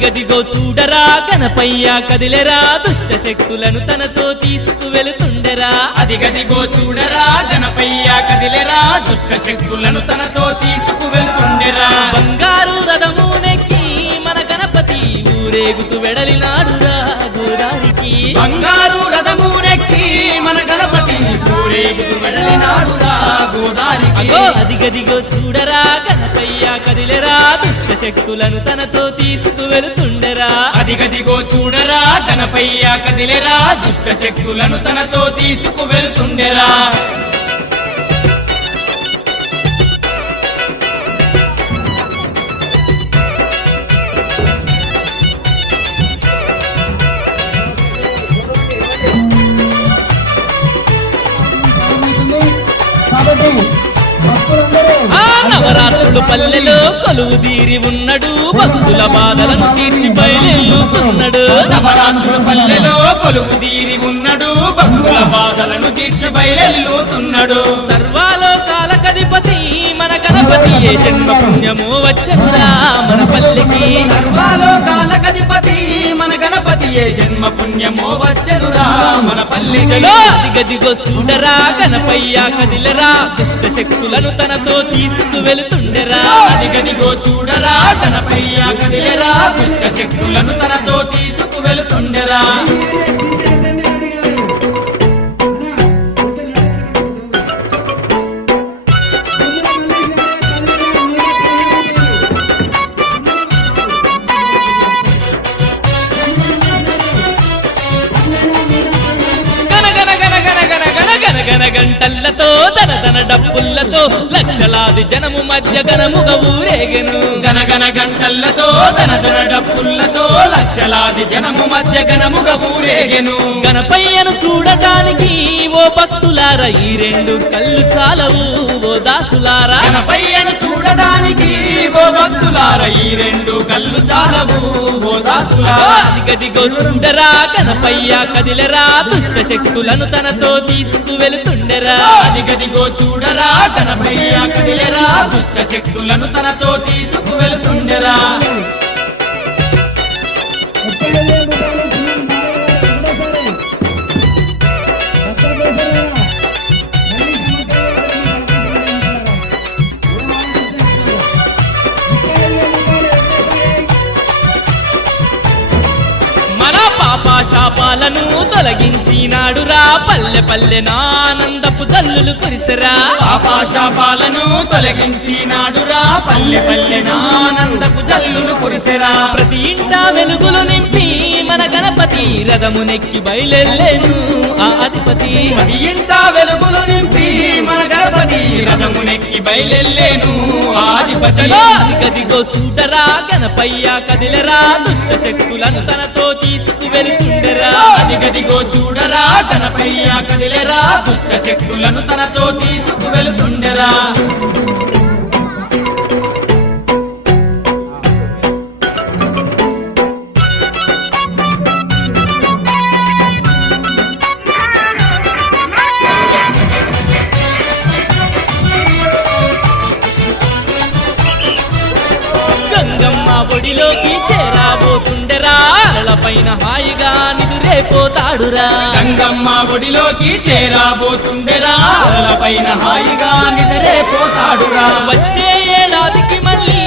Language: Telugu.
అదిగదిగో చూడరా గణపయ్య కదిలెరా దుష్ట శక్తులను తనతో తీసుకువెళుతుండెరా అదిగదిగో చూడరా గణపయ్య కదిలెరా దుష్ట శక్తులను తనతో తీసుకువెళుతుండెరా బంగారు రథము నెక్కి మన గణపతి ఊరేగుతూ వెడలినాడురా గోదారికి బంగారు రథము నెక్కి మన గణపతి ఊరేగుతూ వెడలినాడురా గోదారికి అదిగదిగో చూడరా గణపయ్య కదిలెరా దుష్ట శక్తులను తనతో తీసుకువెళుతుండెరా అదిగదిగో చూడరా గణపయ్య కదిలెరా దుష్ట శక్తులను తనతో తీసుకువెళుతుండెరా నవరాత్రులు పల్లెలో కొలువు తీరి ఉన్నడు భక్తుల బాధలను తీర్చి బయలుతున్నాడు నవరాత్రులు పల్లెలో కొలువు తీరి ఉన్నడు భక్తుల బాధలను తీర్చి బయలుతున్నాడు సర్వాలోకాలకధిపతి మన గణపతి ఏ జన్మ పుణ్యమో వచ్చనురా మన పల్లెకి సర్వాలోకాలకధిపతి మన గణపతి ఏ జన్మ పుణ్యమో వచ్చనురా మన పల్లెకి అదిగదిగో చూడరా గణపయ్య కదిలెరా దుష్ట శక్తులను తనతో తీసుకువెళుతుండెరా అదిగదిగో చూడరా గణపయ్య కదిలెరా దుష్ట శక్తులను తనతో తీసుకువెళుతుండెరా గంటల్లతో దనదన డప్పుల్లతో లక్షలాది జనము మధ్య గణముగ ఊరేగెను గనగన గంటల్లతో దనదన డప్పుల్లతో లక్షలాది జనము మధ్య గణముగ ఊరేగెను గణపయ్యను చూడటానికి ఓ భక్తులారా ఈ రెండు కళ్ళు చాలవు ఓ దాసులారా గణపయ్యను చూడటానికి ఓ భక్తులారా ఈ రెండు కళ్ళు చాలవు ఓ దాసులారా అదిగదిగో చూడరా గణపయ్య కదిలెరా దుష్ట శక్తులను తనతో తీసుకువెళుతుండెరా అదిగదిగో చూడరా గణపయ్య కదిలెరా దుష్ట శక్తులను తనతో తీసుకువెళుతుండెరా శాపాలను తొలగించినాడురా పల్లె పల్లె ఆనందపు జల్లులు కురిసెరా పాపాశాపాలను తొలగించినాడురా పల్లె పల్లె ఆనందపు జల్లులు కురిసెరా ప్రతి ఇంట వెలుగులు నింపి మన గణపతి రథము నెక్కి బయలెల్లేను ఆ అధిపతి ప్రతి ఇంట వెలుగులు నింపి మన గణపతి రథము నెక్కి బయలెల్లేను ఆ అధిపతి అదిగదిగో చూడరా గణపయ్య కదిలెరా దుష్ట శక్తులను తనతో తీసుకువెళుతుండెరా అదిగదిగో చూడరా గణపయ్య కదిలెరా దుష్ట శక్తులను తనతో తీసుకువెళుతుండెరా గంగమ్మ ఒడిలోకి చేరాబోతుండెరా పైన హాయిగా నిదురేపోతాడురా గంగమ్మ ఒడిలోకి చేరాబోతుండెరా పైన హాయిగా నిద్రేపోతాడురా వచ్చే ఏడాదికి మళ్ళీ